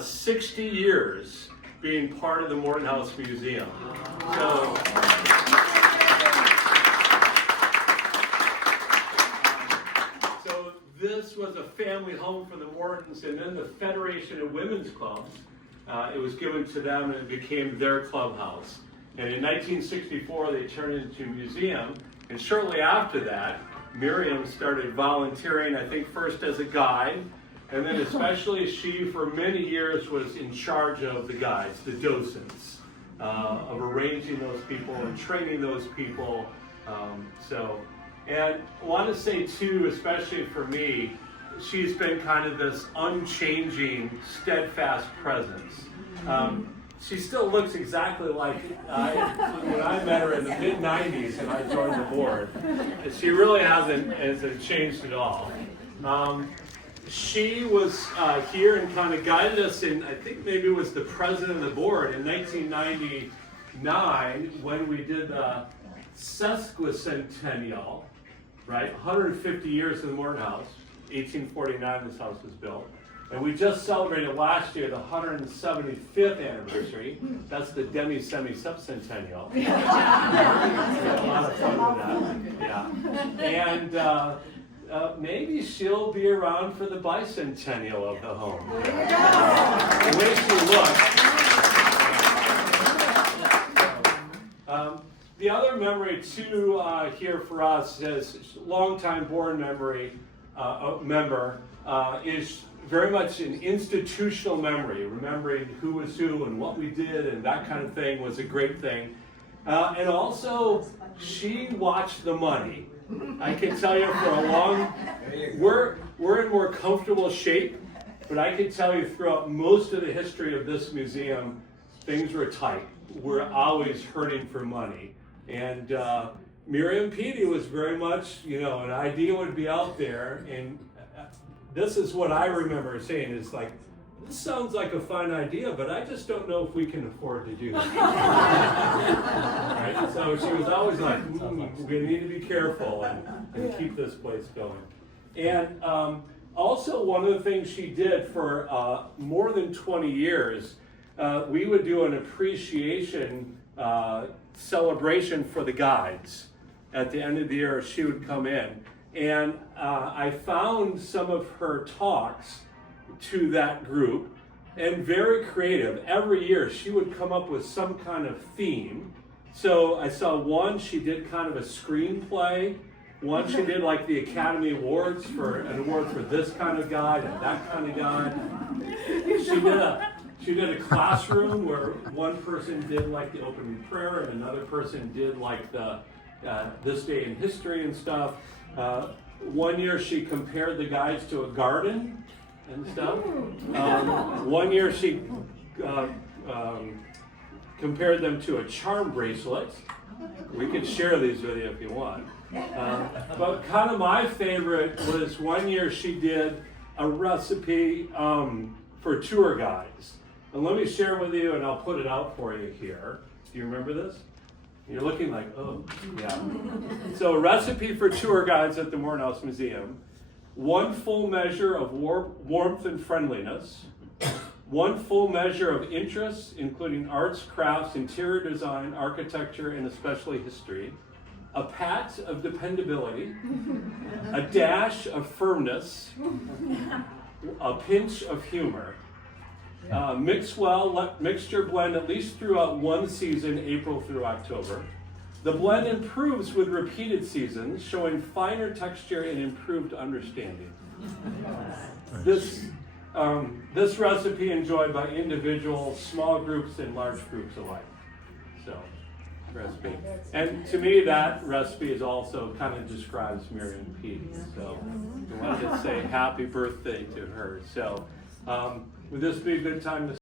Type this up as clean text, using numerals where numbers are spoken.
60 years being part of the Morton House Museum. So this was a family home for the Mortons, and then the Federation of Women's Clubs, it was given to them and it became their clubhouse. And in 1964 they turned it into a museum, and shortly after that Miriam started volunteering, I think first as a guide, and then especially she for many years was in charge of the guides, the docents, of arranging those people and training those people. And I want to say too, especially for me, she's been kind of this unchanging, steadfast presence. She still looks exactly like when I met her in the mid-90s and I joined the board. She really hasn't changed at all. She was here and kind of guided us in, I think maybe it was the president of the board in 1999 when we did the sesquicentennial, right? 150 years in the Morton House. 1849 this house was built. And we just celebrated last year the 175th anniversary. That's the demi-semi-sepcentennial. We had a lot of fun with that. Yeah. And maybe she'll be around for the bicentennial of the home. The way she looks. The other memory too here for us as longtime board member is very much an institutional memory, remembering who was who and what we did and that kind of thing was a great thing. And also, she watched the money. I can tell you for a long, we're in more comfortable shape, but I can tell you throughout most of the history of this museum, things were tight. We're always hurting for money. And Miriam Pede was very much, an idea would be out there, and this is what I remember saying, is like, this sounds like a fine idea, but I just don't know if we can afford to do that. Right? So she was always like, we need to be careful and keep this place going. And also one of the things she did for more than 20 years, we would do an appreciation celebration for the guides. At the end of the year, she would come in. And I found some of her talks to that group, and very creative. Every year she would come up with some kind of theme. So I saw one, she did kind of a screenplay. One, she did like the Academy Awards for an award for this kind of guide and that kind of guide. She did a classroom where one person did like the opening prayer and another person did like the this day in history and stuff. One year she compared the guides to a garden and stuff. One year she compared them to a charm bracelet. We could share these with you if you want. But kind of my favorite was one year she did a recipe for tour guides. And let me share with you, and I'll put it out for you here. Do you remember this? You're looking like, oh, yeah. So a recipe for tour guides at the Morton House Museum. 1 full measure of warmth and friendliness. 1 full measure of interests, including arts, crafts, interior design, architecture, and especially history. A pat of dependability. A dash of firmness. A pinch of humor. Mix well, let mixture blend at least throughout one season, April through October. The blend improves with repeated seasons, showing finer texture and improved understanding. This recipe enjoyed by individuals, small groups, and large groups alike. So, recipe. And to me, that recipe is also kind of describes Miriam Pede. So, I wanted to say happy birthday to her. So, would this be a good time to